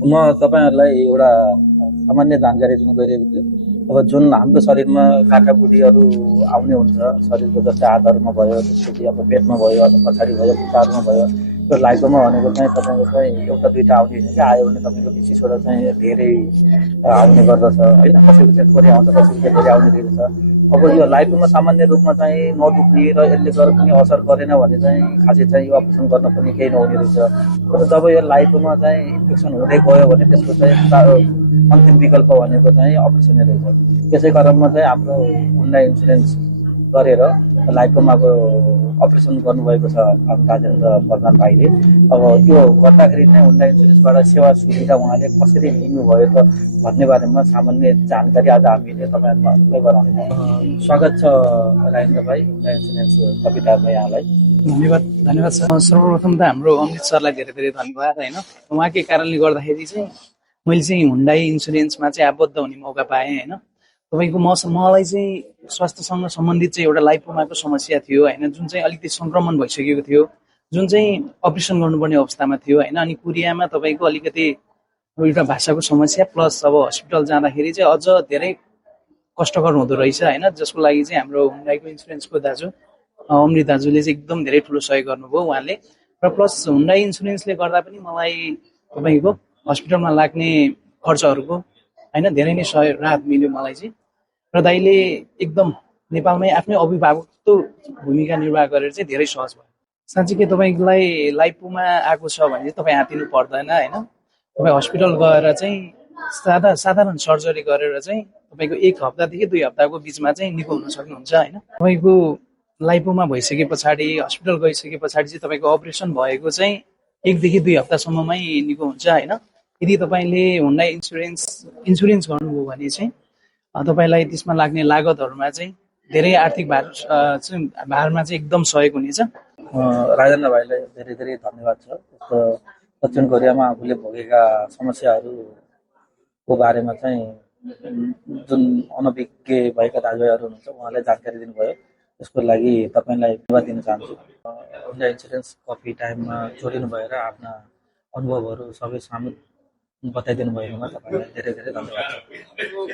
म तपाईँहरूलाई एउटा सामान्य जानकारी जुन गइरहेको छु। अब जुन हाम्रो शरीरमा काटाकुटीहरू आउने हुन्छ, शरीरको जस्तै हातहरूमा भयो, त्यसपछि अब पेटमा भयो अथवा पछाडि भयो, खुट्टाहरूमा भयो। त्यो लाइकोमा भनेको चाहिँ तपाईँको चाहिँ एउटा दुईवटा आउने होइन कि, आयो भने तपाईँको 20वटा चाहिँ धेरै आउने गर्दछ होइन। कसैको चाहिँ थोरै आउँछ, कसैको चाहिँ धेरै आउने रहेछ। अब यो लाइकोमा सामान्य रूपमा चाहिँ नदुख्ने र यसले गरेर पनि असर गरेन भने चाहिँ खासै चाहिँ यो अपरेसन गर्न पनि केही नहुने रहेछ। तर जब यो लाइकोमा चाहिँ इन्फेक्सन हुँदै गयो भने त्यसको चाहिँ अन्तिम विकल्प भनेको चाहिँ अपरेसनै रहेछ। त्यसै कारणमा चाहिँ हाम्रो हुन्डा इन्सुरेन्स गरेर लाइकोमाको अपरेसन गर्नुभएको छ राजेन्द्र प्रधान भाइले। अब त्यो गर्दाखेरि चाहिँ हुन्डा इन्सुरेन्सबाट सेवा सुविधा उहाँले कसरी लिनुभयो त भन्ने बारेमा सामान्य जानकारी आज हामीले तपाईँहरूलाई गराउनेछौँ। स्वागत छ राजेन्द्र भाइ, हुन्डा इन्सुरेन्स कपिटारमा यहाँलाई। धन्यवाद धन्यवाद सर। सर्वप्रथम त हाम्रो अमृत सरलाई धेरै धेरै धन्यवाद होइन। उहाँकै कारणले गर्दाखेरि चाहिँ मैले चाहिँ हुन्डाई इन्सुरेन्समा चाहिँ आबद्ध हुने मौका पाएँ होइन। तपाईँको मलाई चाहिँ स्वास्थ्यसँग सम्बन्धित चाहिँ एउटा लाइपोमाको समस्या थियो होइन, जुन चाहिँ अलिकति सङ्क्रमण भइसकेको थियो, जुन चाहिँ अपरेसन गर्नुपर्ने अवस्थामा थियो होइन। अनि कोरियामा तपाईँको अलिकति एउटा भाषाको समस्या प्लस अब हस्पिटल जाँदाखेरि चाहिँ अझ धेरै कष्टकर हुँदो रहेछ होइन, जसको लागि चाहिँ हाम्रो हुन्डाईको इन्सुरेन्सको दाजु अमृत दाजुले चाहिँ एकदम धेरै ठुलो सहयोग गर्नुभयो उहाँले। र प्लस हुन्डाई इन्सुरेन्सले गर्दा पनि मलाई तपाईँको हस्पिटलमा लाग्ने खर्चहरूको होइन धेरै नै सहयोग राहत मिल्यो मलाई चाहिँ। र दाइले एकदम नेपालमै आफ्नै अभिभावक जस्तो भूमिका निर्वाह गरेर चाहिँ धेरै सहज भयो। साँच्चीकै तपाईँलाई लाइपोमा आएको छ भने चाहिँ तपाईँ आँतिनु पर्दैन होइन। तपाईँ हस्पिटल गएर चाहिँ साधारण सर्जरी गरेर चाहिँ तपाईँको 1 हप्तादेखि 2 हप्ताको बिचमा चाहिँ निको हुन सक्नुहुन्छ होइन। तपाईँको लाइपोमा भइसके पछाडि हस्पिटल गइसके पछाडि चाहिँ तपाईँको अपरेसन भएको चाहिँ 1 देखि 2 हप्तासम्ममै निको हुन्छ होइन। यदि तपाईँले हुन्डा इन्सुरेन्स गर्नुभयो भने चाहिँ तपाईँलाई त्यसमा लाग्ने लागतहरूमा चाहिँ धेरै आर्थिक भारमा चाहिँ एकदम सहयोग हुनेछ। राजेन्द्र भाइलाई धेरै धेरै धन्यवाद छ। दक्षिण कोरियामा आफूले भोगेका समस्याहरूको बारेमा चाहिँ जुन अनभिज्ञ भएका दाजुभाइहरू हुनुहुन्छ उहाँलाई जानकारी दिनुभयो, त्यसको लागि तपाईँलाई धन्यवाद दिन चाहन्छु। हुन्डा इन्सुरेन्स कफी टाइममा जोडिनु भएर आफ्ना अनुभवहरू सबै सामु बताइदिनु भएकोमा तपाईँलाई धेरै धेरै धन्यवाद छ।